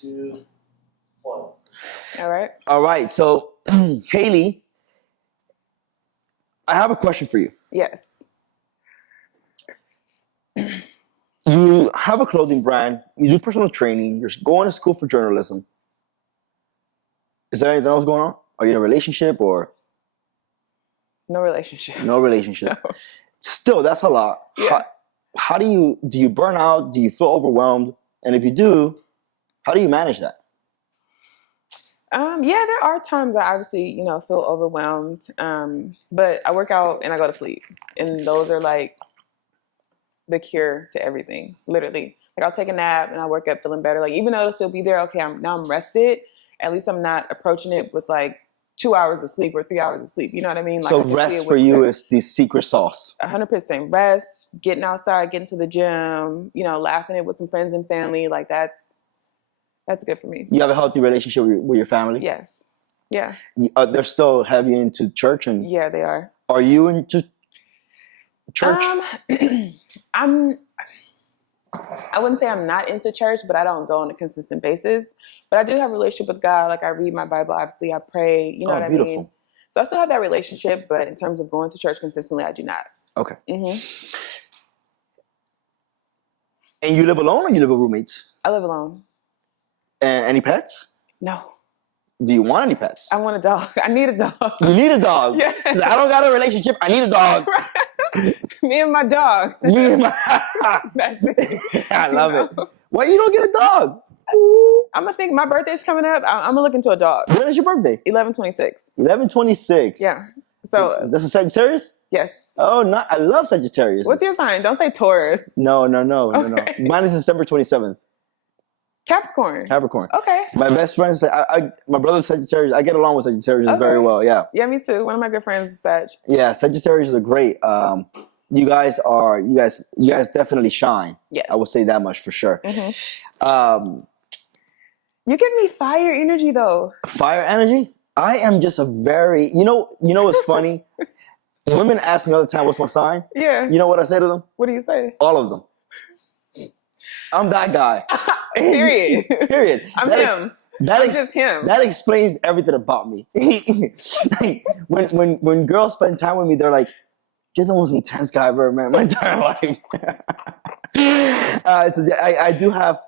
2, 1. All right. All right. So, Haley, I have a question for you. Yes. You have a clothing brand. You do personal training. You're going to school for journalism. Is there anything else going on? Are you in a relationship or No relationship. no relationship? No. Still, that's a lot. Yeah. How do you burn out? Do you feel overwhelmed? And if you do, how do you manage that? Yeah, there are times I obviously, feel overwhelmed. But I work out and I go to sleep. And those are like the cure to everything, literally. Like I'll take a nap and I work up feeling better. Like even though it'll still be there, okay, I'm rested. At least I'm not approaching it with like 2 hours of sleep or 3 hours of sleep. You know what I mean? Like So I can see rest it for with you is the secret sauce. 100% rest, getting outside, getting to the gym, laughing it with some friends and family. Like that's good for me. You have a healthy relationship with your family? Yes. Yeah. They're still heavy into church, and Yeah, they are. are you into church? I wouldn't say I'm not into church, but I don't go on a consistent basis. But I do have a relationship with God. Like I read my Bible, obviously I pray, you know what I beautiful. mean? So I still have that relationship, but in terms of going to church consistently, I do not. Okay. Mm-hmm. And you live alone or you live with roommates? I live alone. And any pets? No. Do you want any pets? I want a dog. I need a dog. You need a dog. Yeah. 'Cause I don't got a relationship. I need a dog. Me and my dog. Me and That's it. I love it. Why you don't get a dog? I'm gonna think my birthday's coming up. I'm gonna look into a dog. When is your birthday? 11/26. 11/26. Yeah. So That's a Sagittarius? yes. Oh, not. I love Sagittarius. What's your sign? Don't say Taurus. No. Okay. Mine is December 27th. Capricorn. Capricorn. Okay. My best friend, my brother's Sagittarius. I get along with Sagittarius very well. Yeah. Yeah, me too. One of my good friends is Sag. Yeah, Sagittarius are great. You guys definitely shine. Yes. I would say that much for sure. Mm-hmm. You give me fire energy though. Fire energy. I am just a very, what's funny? Women ask me all the time, what's my sign? Yeah. You know what I say to them? What do you say? All of them. I'm that guy. Period. Period. I'm him. I'm just him. That explains everything about me. Like, when girls spend time with me, they're like, "You're the most intense guy I've ever met in my entire life." I do have.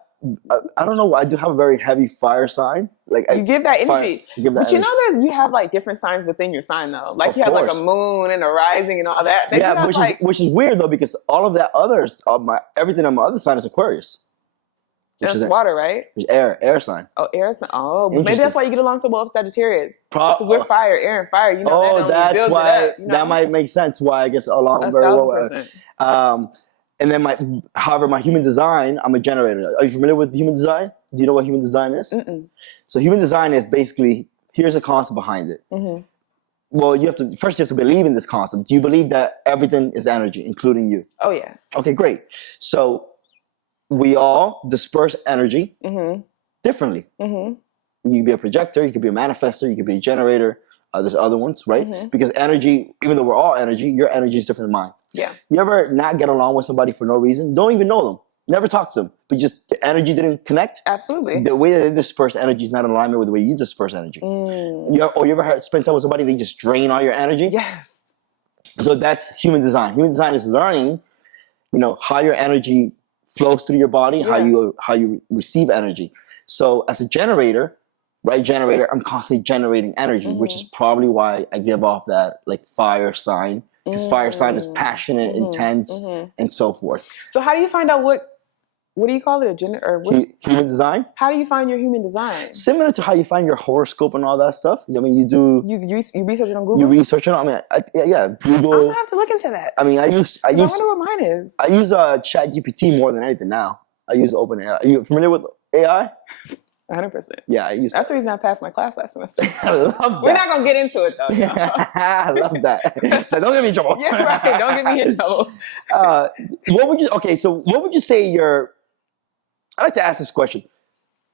I don't know. I do have a very heavy fire sign. Like you give that energy. But you energy. know, you have like different signs within your sign though. Like Of you have like a course. moon and a rising and all that. Then Yeah, you have, which is weird though, because all of that others, everything on my other sign is Aquarius, which that's is water, right? which is air sign. Oh, air. Oh, maybe Interesting. that's why you get along so well with Sagittarius. Because we're fire, air, and fire. You know, that only that's builds why. it up. You know? That might make sense why I guess along very well. 1,000%. And then however, my human design, I'm a generator. Are you familiar with human design? Do you know what human design is? Mm-mm. So human design is basically, here's a concept behind it. Mm-hmm. Well, you have to believe in this concept. Do you believe that everything is energy, including you? Oh yeah. Okay, great. So we all disperse energy Mm-hmm. differently. Mm-hmm. You could be a projector, you could be a manifestor, you could be a generator. There's other ones, right? Mhm. Because energy, even though we're all energy, your energy is different than mine. Yeah. You ever not get along with somebody for no reason? Don't even know them. Never talk to them. But just the energy didn't connect. Absolutely. The way that they disperse energy is not in alignment with the way you disperse energy. Mm. You ever spend time with somebody, they just drain all your energy? Yes. So that's human design. Human design is learning, how your energy flows through your body, how you receive energy. So as a generator, I'm constantly generating energy, which is probably why I give off that like fire sign, because fire sign is passionate, intense, and so forth. So how do you find out what do you call it? Human design? How do you find your human design? Similar to how you find your horoscope and all that stuff. I mean, you do. You research it on Google? You research it. I mean, Google. I'm gonna have to look into that. I mean, I wonder what mine is. I use ChatGPT more than anything now. I use OpenAI. Are you familiar with AI? 100%. Yeah, I use. That's the reason I passed my class last semester. I love that. We're not gonna get into it though. I love that. So don't get me in trouble. Yeah, right. Don't get me in trouble. What would you say I'd like to ask this question.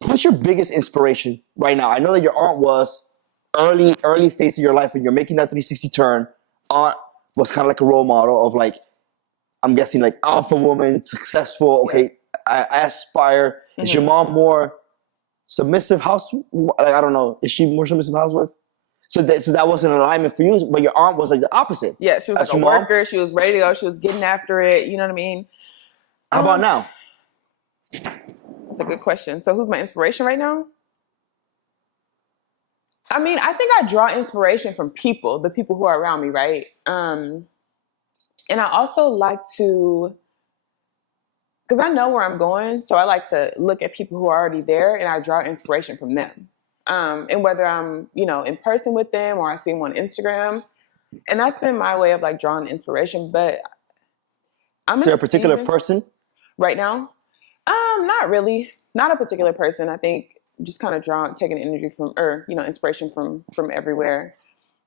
What's your biggest inspiration right now? I know that your aunt was early phase of your life when you're making that 360 turn. Aunt was kind of like a role model of like, I'm guessing like alpha woman, successful. Okay, Yes. I aspire. Is your mom more submissive house. Like, I don't know. Is she more submissive housewife? So that wasn't an alignment for you, but your aunt was like the opposite. Yeah, she was That's like a your mom? worker. She was ready to go. She was getting after it. You know what I mean? How about now? That's a good question. So who's my inspiration right now? I mean, I think I draw inspiration from people, the people who are around me, right? And I also like to, because I know where I'm going, so I like to look at people who are already there and I draw inspiration from them. And whether I'm, in person with them or I see them on Instagram. And that's been my way of like drawing inspiration. But I'm Is in there a a particular season person? right now. Not really. Not a particular person. I think just kind of taking energy from, or, inspiration from everywhere.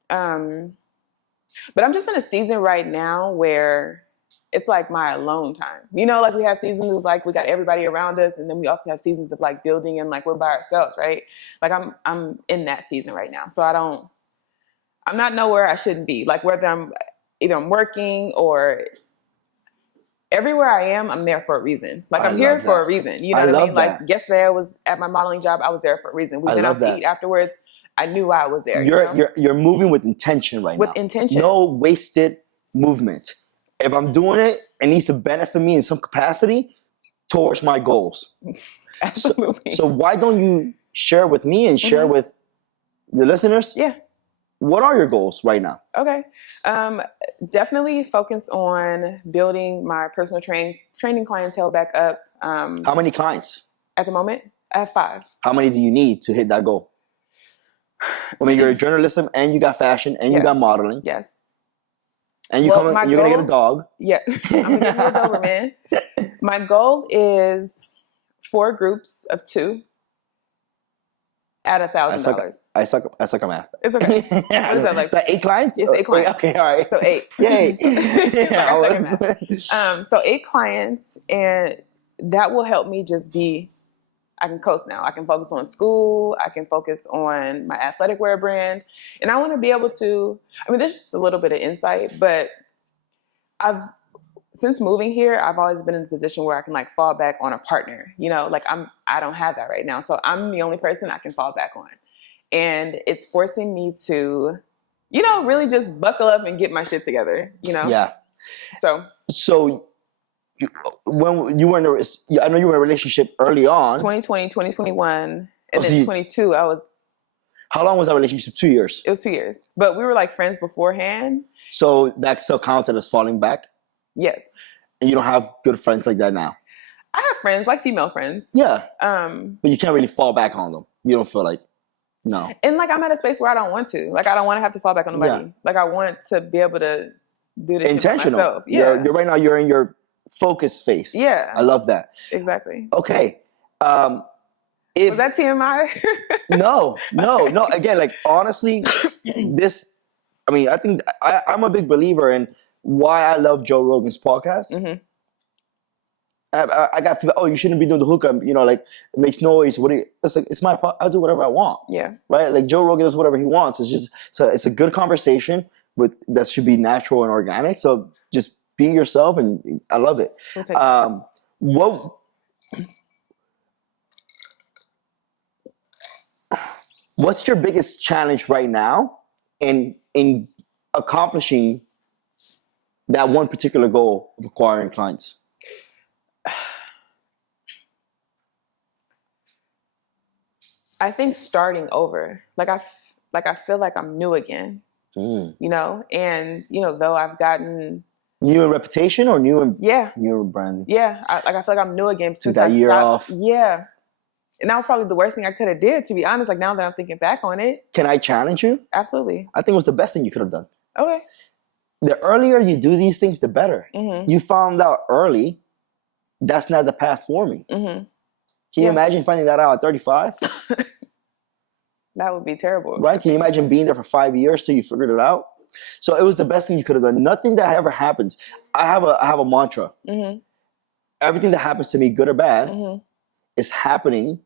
But I'm just in a season right now where it's like my alone time. Like we have seasons of like we got everybody around us, and then we also have seasons of like building and like we're by ourselves, right? Like I'm in that season right now. So I'm not nowhere I shouldn't be. Like whether I'm working or everywhere I am, I'm there for a reason. Like I I'm here love for that. a reason. You know I what I love mean? that. Like yesterday I was at my modeling job. I was there for a reason. We I went love out to that. eat afterwards. I knew why I was there. You're moving with intention right now. With intention. No wasted movement. If I'm doing it, it needs to benefit me in some capacity towards my goals. Absolutely. So why don't you share with me and share with the listeners? Yeah. What are your goals right now? Okay. Definitely focus on building my personal training clientele back up. How many clients? At the moment, I have 5. How many do you need to hit that goal? I mean, you're a journalism and you got fashion and you Yes. got modeling. Yes. And Well, you're going to get a dog. Yeah. I'm going to get me a Doberman. My goal is 4 groups of 2 at $1,000. I suck at math. It's okay. What is that, like? Is that 8 clients? Yes, 8 clients. Okay, all right. So 8. Yay. I suck at math. So 8 clients, and that will help me just I can coast now. I can focus on school. I can focus on my athletic wear brand. And I want to be able to, there's just a little bit of insight, but since moving here, I've always been in a position where I can like fall back on a partner, like I don't have that right now. So I'm the only person I can fall back on. And it's forcing me to, really just buckle up and get my shit together, Yeah. So when you were I know you were in a relationship early on. 2020, 2021, and so then 22, how long was that relationship? 2 years? It was 2 years. But we were like friends beforehand. So that still counted as falling back? Yes. And you don't have good friends like that now? I have friends, like female friends. Yeah. But you can't really fall back on them. You don't feel like, no. And like I'm at a space where I don't want to. Like I don't want to have to fall back on nobody. Yeah. Like I want to be able to do this intentional. Myself. Yeah. You're right now, you're in your focus phase. Yeah. I love that. Exactly. Okay. Was that TMI? No. Again, like honestly, I think I'm a big believer in why I love Joe Rogan's podcast. Mm-hmm. I got feedback, you shouldn't be doing the hookah, like it makes noise. It's like, it's my I'll do whatever I want. Yeah. Right? Like Joe Rogan does whatever he wants. It's just, so it's a good conversation that should be natural and organic. So just be yourself, and I love it. What's your biggest challenge right now in accomplishing that one particular goal of acquiring clients? I think starting over. Like I feel like I'm new again. And though I've gotten new in reputation or new in new in branding. Yeah, I feel like I'm new again since that year off. Yeah, and that was probably the worst thing I could have did, to be honest. Like now that I'm thinking back on it. Can I challenge you? Absolutely. I think it was the best thing you could have done. Okay. The earlier you do these things, the better. Mm-hmm. You found out early, that's not the path for me. Mm-hmm. Can you imagine finding that out at 35? That would be terrible. Right? Can you imagine being there for 5 years till you figured it out? So it was the best thing you could have done. Nothing that ever happens. I have a mantra. Mm-hmm. Everything that happens to me, good or bad, is happening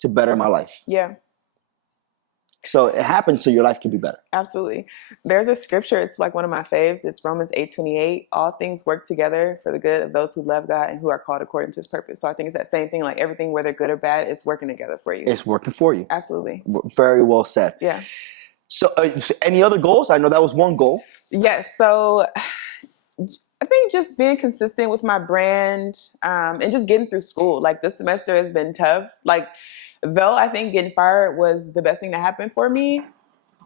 to better my life. Yeah. So it happens so your life can be better. Absolutely. There's a scripture, it's like one of my faves. It's Romans 8:28. All things work together for the good of those who love God and who are called according to his purpose. So I think it's that same thing, like everything, whether good or bad, is working together for you. It's working for you. Absolutely. Very well said. Yeah. So any other goals? I know that was one goal. Yes. So I think just being consistent with my brand and just getting through school. Like this semester has been tough. Like though I think getting fired was the best thing that happened for me,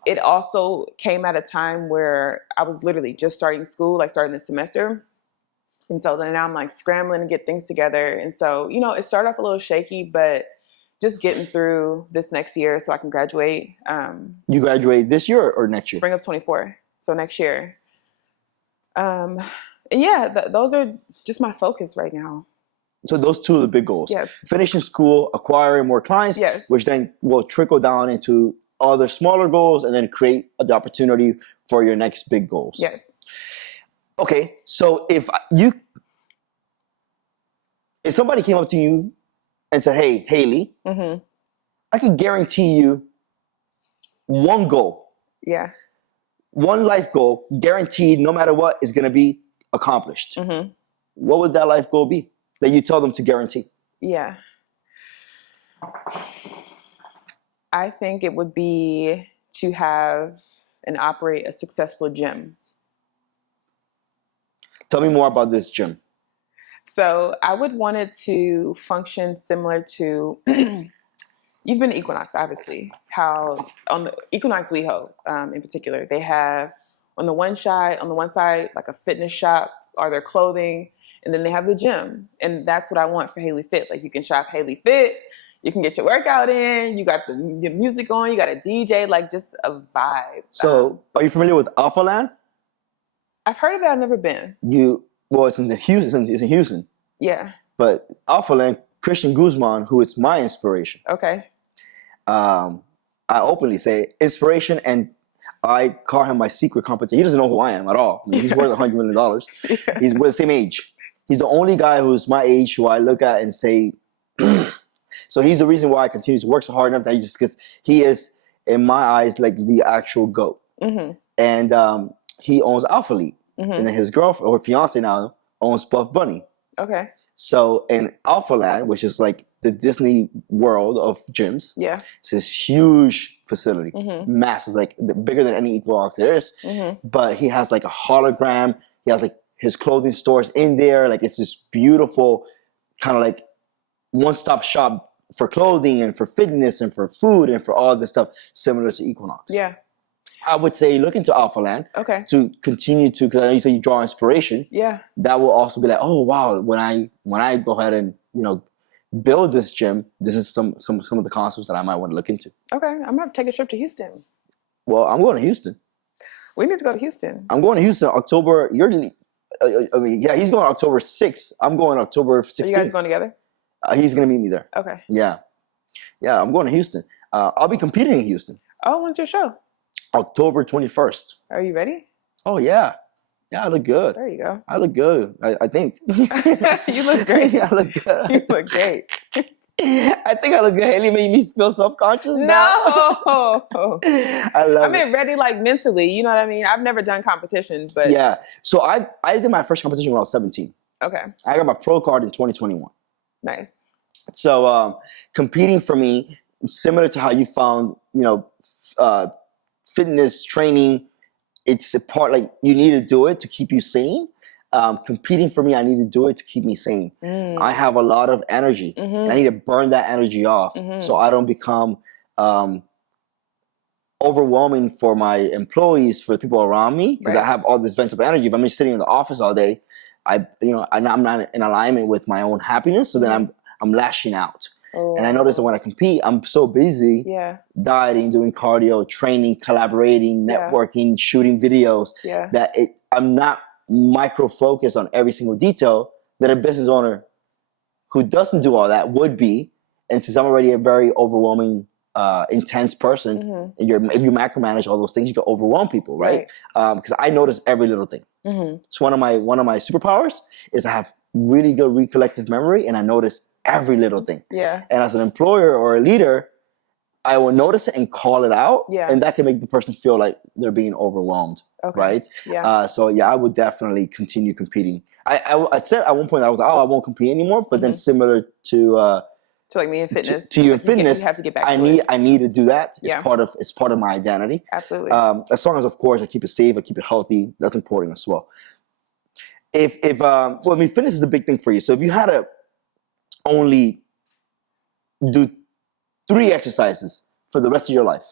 it also came at a time where I was literally just starting school, like starting this semester. And so then now I'm like scrambling to get things together. And so, you know, it started off a little shaky, but just getting through this next year so I can graduate. You graduate this year or next year? Spring of 24. So next year. And yeah, those are just my focus right now. So those two are the big goals. Yes. Finishing school, acquiring more clients, Yes. which then will trickle down into other smaller goals and then create the opportunity for your next big goals. Yes. Okay, so if somebody came up to you and said, "Hey, Haley, Mm-hmm. I can guarantee you one goal, Yeah. one life goal, guaranteed, no matter what, is going to be accomplished." Mm-hmm. What would that life goal be that you tell them to guarantee? Yeah. I think it would be to have and operate a successful gym. Tell me more about this gym. So I would want it to function similar to, you've been to Equinox, obviously, how on the Equinox WeHo in particular, they have on the one side, like a fitness shop or their clothing, and then they have the gym. And that's what I want for Haley Fit. Like you can shop Haley Fit, you can get your workout in, you got the music on, you got a DJ, like just a vibe. So are you familiar with Alpha Land? I've heard of it, I've never been. It's in Houston. It's in Houston. Yeah. But Alpha Land, Christian Guzman, who is my inspiration. Okay. I openly say inspiration, and I call him my secret competition. He doesn't know who I am at all. I mean, he's worth $100 million. Yeah. He's we're the same age. He's the only guy who's my age who I look at and say. So he's the reason why I continue to work so hard and everything. Just because he is, in my eyes, like the actual GOAT. Mm-hmm. And he owns Alpha League. Mm-hmm. And then his girlfriend or fiance now owns Buff Bunny. Okay. So in Alpha Land, which is like the Disney world of gyms, Yeah. it's this huge facility, Mm-hmm. massive, like bigger than any Equinox there is. Mm-hmm. But he has like a hologram. He has like his clothing stores in there. Like it's this beautiful kind of like one-stop shop for clothing and for fitness and for food and for all this stuff similar to Equinox. Yeah. I would say look into Alpha Land Okay. to continue to, because I know you say you draw inspiration. Yeah. That will also be like, oh wow, when I go ahead and build this gym, this is some of the concepts that I might want to look into. Okay. I'm gonna take a trip to Houston. Well, I'm going to Houston. We need to go to Houston. I'm going to Houston October. He's going October 6th. I'm going October 16th. Are you guys going together? He's going to meet me there. Okay. Yeah, I'm going to Houston. I'll be competing in Houston, Oh, when's your show? October 21st. Are you ready? Oh yeah, I look good. There you go. I look good. I think. You look great. I look good. You look great. I think I look good. Haley made me feel self-conscious. No. I love I mean, ready like mentally. You know what I mean? I've never done competitions, but Yeah. So I did my first competition when I was 17. okay. I got my pro card in 2021. Nice. So competing for me, similar to how you found, fitness training, it's a part like you need to do it to keep you sane. Competing for me, I need to do it to keep me sane. I have a lot of energy. Mm-hmm. I need to burn that energy off so I don't become overwhelming for my employees, for the people around me, because I Right. have all this pent up energy. If I'm just sitting in the office all day, I'm not in alignment with my own happiness. So then I'm lashing out. Oh. And I notice that when I compete, I'm so busy Yeah. dieting, doing cardio, training, collaborating, Yeah. networking, shooting videos, Yeah. that I'm not micro focused on every single detail that a business owner who doesn't do all that would be. And since I'm already a very overwhelming, intense person, Mm-hmm. and if you macromanage all those things, you can overwhelm people, right? Because I notice every little thing. Mm-hmm. It's one of my superpowers is I have really good recollective memory, and I notice every little thing. Yeah. And as an employer or a leader, I will notice it and call it out, Yeah. and that can make the person feel like they're being overwhelmed, Okay. right? Yeah. So yeah, I would definitely continue competing. I said at one point I was like, oh, I won't compete anymore, but then similar to So like me in fitness. to you in like you fitness, you have to get back I to need it. I need to do that. Yeah. It's part of my identity. Absolutely. As long as, of course, I keep it safe, I keep it healthy. That's important as well. Well, I mean, fitness is a big thing for you. So if you had to only do 3 exercises for the rest of your life,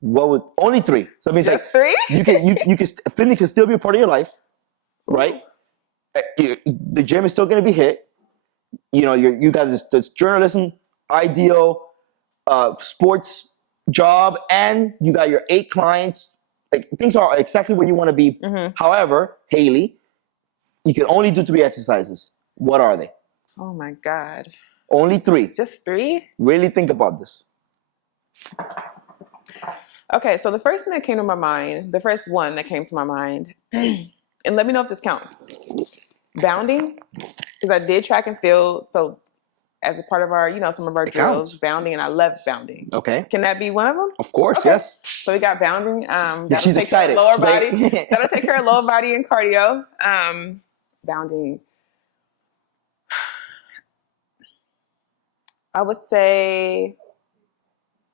what would only 3? So it means Just like 3? you can fitness can still be a part of your life, right? The gym is still going to be hit. You know, you got this journalism, ideal, sports job, and you got your 8 clients. Like things are exactly where you want to be. However, Haley, you can only do 3 exercises. What are they? Oh my God. Only 3. Just 3? Really think about this. Okay, so the first thing that came to my mind, the first one that came to my mind, and let me know if this counts. Bounding, because I did track and field, so as a part of our, some of our It drills, counts. bounding, and I love bounding. Okay. Can that be one of them? Of course, Okay. yes. So we got bounding. That'll She's take excited. care of lower She's like- body. That'll take care of lower body and cardio. Bounding. I would say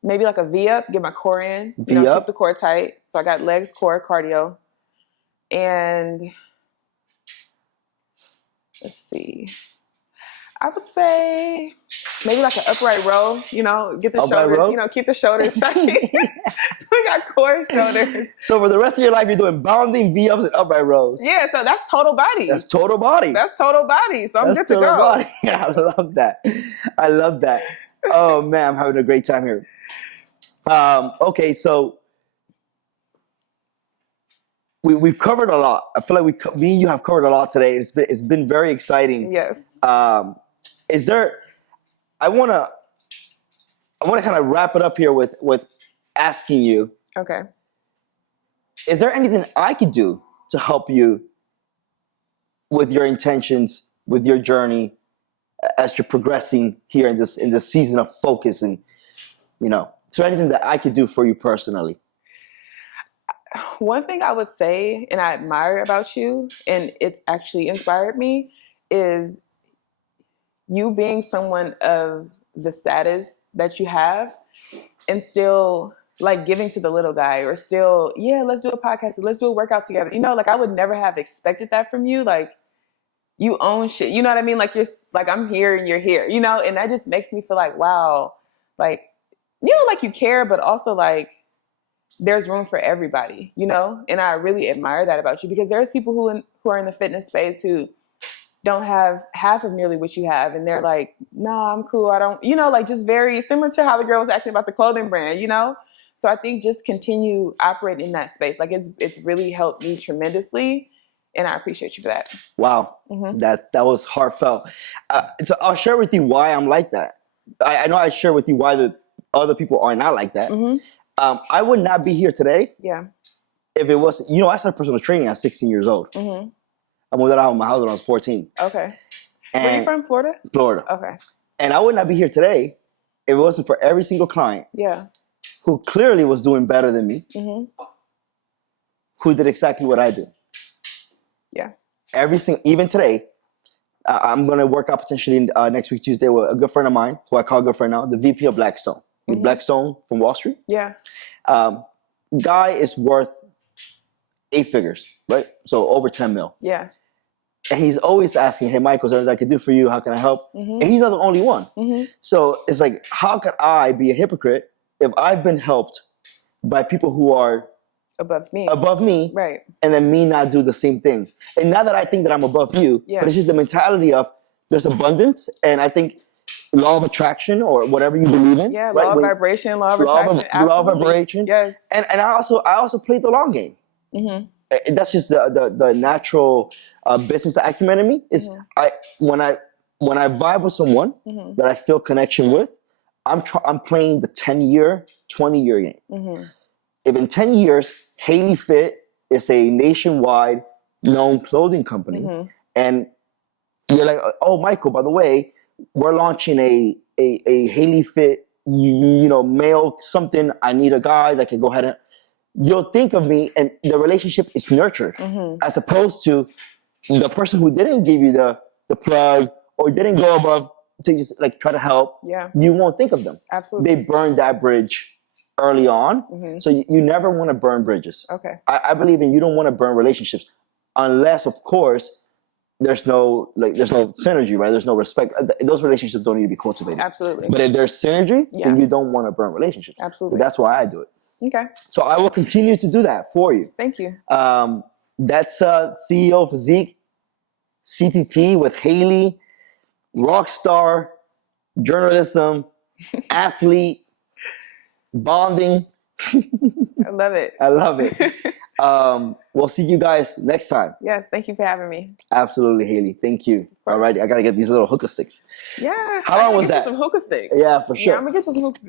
maybe like a V-up, get my core in. V-up. Keep the core tight. So I got legs, core, cardio. And let's see. I would say maybe like an upright row, get the Upright shoulders, row? keep the shoulders tight. So we got core, shoulders. So for the rest of your life, you're doing bounding, V-ups, and upright rows. Yeah, so that's total body. That's total body. That's total body. So I'm That's good to total go. body. Yeah, I love that. I love that. Oh man, I'm having a great time here. Okay, so we've covered a lot. I feel like me and you have covered a lot today. It's been very exciting. Yes. Is there? I wanna kind of wrap it up here with asking you: Okay. is there anything I could do to help you with your intentions, with your journey, as you're progressing here in this season of focus? And is there anything that I could do for you personally? One thing I would say, and I admire about you, and it's actually inspired me, is you being someone of the status that you have and still like giving to the little guy, or still, let's do a podcast, let's do a workout together. Like I would never have expected that from you. Like you own shit. You know what I mean? Like you're like, I'm here and you're here, and that just makes me feel like, wow, like, like you care, but also like there's room for everybody, and I really admire that about you, because there's people who are in the fitness space who don't have half of nearly what you have, and they're like, nah, I'm cool, I don't, like just very similar to how the girl was acting about the clothing brand, So I think just continue operating in that space. Like it's really helped me tremendously, and I appreciate you for that. Wow, that was heartfelt. So I'll share with you why I'm like that. I know I share with you why the other people are not like that. I would not be here today. Yeah. If it was, I started personal training at 16 years old. I moved out of my house when I was 14. Okay. And Where are you from? Florida? Florida. Okay. And I would not be here today if it wasn't for every single client Yeah. who clearly was doing better than me, who did exactly what I do. Yeah. Even today, I'm going to work out potentially next week, Tuesday, with a good friend of mine, who I call a good friend now, the VP of Blackstone. Blackstone from Wall Street. Yeah. Guy is worth 8 figures, right? So over 10 mil. Yeah. And he's always asking, hey, Michael, is there anything I can do for you? How can I help? And he's not the only one. So it's like, how could I be a hypocrite if I've been helped by people who are above me, right? And then me not do the same thing? And not that I think that I'm above you, but it's just the mentality of there's abundance. And I think law of attraction, or whatever you believe in. Yeah, law of vibration, law of attraction. Law of vibration. Yes. And I also played the long game. That's just the natural business acumen in me. Is when I vibe with someone that I feel connection with, I'm playing the 10-year, 20-year game. If in 10 years Haley Fit is a nationwide known clothing company, and you're like, oh, Michael, by the way, we're launching a Haley Fit male something, I need a guy that can go ahead and, you'll think of me, and the relationship is nurtured, as opposed to the person who didn't give you the plug or didn't go above to just like try to help. Yeah. You won't think of them. Absolutely. They burned that bridge early on. So you never want to burn bridges. Okay. I believe in, you don't want to burn relationships unless, of course, there's no synergy, right? There's no respect. Those relationships don't need to be cultivated. Absolutely. But if there's synergy, Yeah. then you don't want to burn relationships. Absolutely. But that's why I do it. Okay. So I will continue to do that for you. Thank you. That's CEO of Physique, CPP with Haley, rock star, journalism, athlete, bonding. I love it. I love it. We'll see you guys next time. Yes. Thank you for having me. Absolutely, Haley. Thank you. All right, I gotta get these little hookah sticks. Yeah. How long I'm was gonna get that? you some hookah sticks. Yeah, for sure. Yeah, I'm gonna get you some hookah sticks.